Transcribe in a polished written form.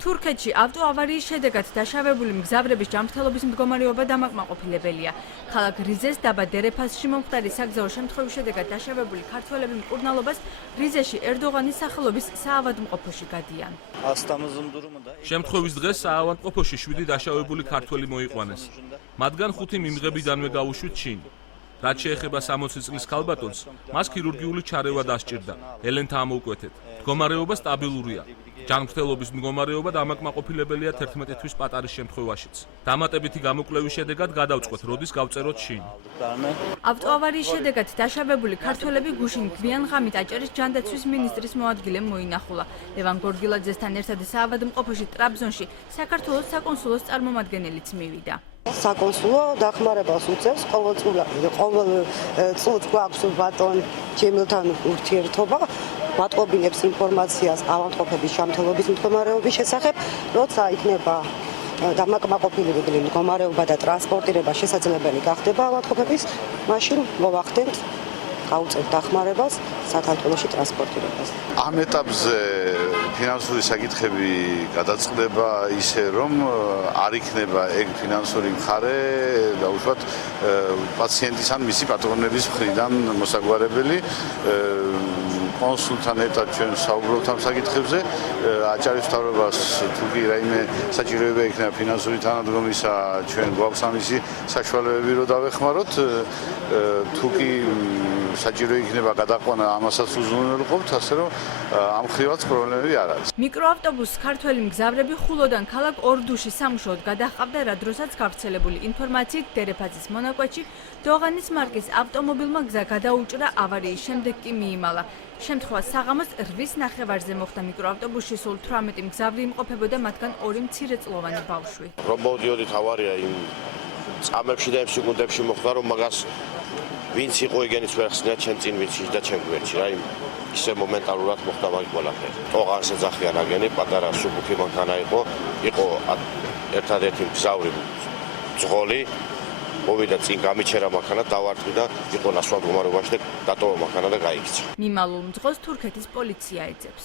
თურქეთში ავტოავარიის შედეგად დაშავებული მგზავრების ჯანმრთელობის მდგომარეობა დამაკმაყოფილებელია. ქალაქ რიზეს დაბა დერეფასში მომხდარი საგზაო შემთხვევის შედეგად დაშავებული ქართველები მკურნალობას რიზეში ერდოღანის სახელობის საავადმყოფოში გადიან. შემთხვევის დღეს საავადმყოფოში 7 დაშავებული ქართველი მოიყვანეს. მათგან 5 მიმღებიდანვე გაუშვით შინ. რაც შეეხება 60 წლის ქალბატონს, მას ქირურგიული ჩარევა დასჭირდა. ელენთა ამოუკვეთეთ. მდგომარეობა სტაბილურია. ჯანმრთელობის მდგომარეობა დამაკმაყოფილებელია 11 თვის პატარის შემთხვევაშიც. დამატებითი გამოკვლევის შედეგად გადავწყვეთ, როდის გავწეროთ შინ. ავტოავარიის შედეგად დაშავებული ქართველები გუშინ გვიან ღამით აჭარის ჯანდაცვის მინისტრის მოადგილემ მოინახულა. ლევან გორგილაძესთან ერთად საავადმყოფოში ტრაბზონში საქართველოს საკონსულოს წარმომადგენელიც მივიდა. საკონსულო დახმარებას უწევს ყოველ წელს გვაქვს ბატონ ჯემილთან ურთიერთობა, მატყობინებს ინფორმაციას ავადმყოფების ჯანმრთელობის მდგომარეობის შესახებ, როცა იქნება დამაკმაყოფილებელი მდგომარეობა და ტრანსპორტირება შესაძლებელი გახდება ავადმყოფების, მაშინ მოვახდენთ გაუწევთ დახმარებას საქართველოში ტრანსპორტირებას. ამ ეტაპზე ფინანსური საკითხები გადაწყდება ისე, რომ არ იქნება ეგ ფინანსური მხარე დაუშვათ პაციენტის ან მისი პატრონების მხრიდან მოსაგვარებელი. კონსულთან ერთად ჩვენ საუბრობთ ამ საკითხებზე. აჭარის მთავრობას თუ კი რაიმე საჭიროება იქნება ფინანსური თანადგომისა, ჩვენ გვაქვს ამისი საშუალებები, რომ დავეხმაროთ. თუ კი საჭირო იქნება გადაყვანა, ამასაც უზრუნველყოფთ, ასე რომ ამ ხრივაც პრობლემები არ არის. მიკროავტობუსს ქართველი მგზავრები ხულოდან ქალაქ ორდუში სამუშაოდ გადაჰყავდა, რა დროსაც გავრცელებული ინფორმაციით დერეფაზის მონაკვეთში დოღანის მარკის ავტომობილმა გზა გადაუჭრა, ავარიის შემდეგ კი მიიმალა. შემთხვევა საღამოს 8-ის ნახევარზე მოხდა. მიკროავტობუსში სულ 18 მგზავრი იმყოფებოდა, მათგან 2 მცირეწლოვანი ბავშვი. რომ მოვიდიოდით ავარია იმ წამებში და იმ სეკუნდებში მოხდა, რომ მაგას ვინც იყო იგენიც ვერ ხსნია ჩვენ წინ ვიცი და ჩვენ გვერდში რა იმ ისე მომენტალურად მოხდა მაგ ყველაფერი. ტოღანს ეძახიან აგენი, პატარა სუბუქი მანქანა იყო ერთადერთი მგზავრი ძღოლი მოვიდა წინ გამიჩერა მანქანა, დავარტყი და იყო ნასვამ მდგომარეობაში და დატოვა მანქანა და გაიქცა. მიმალულ მძღოლს თურქეთის პოლიცია ეძებს.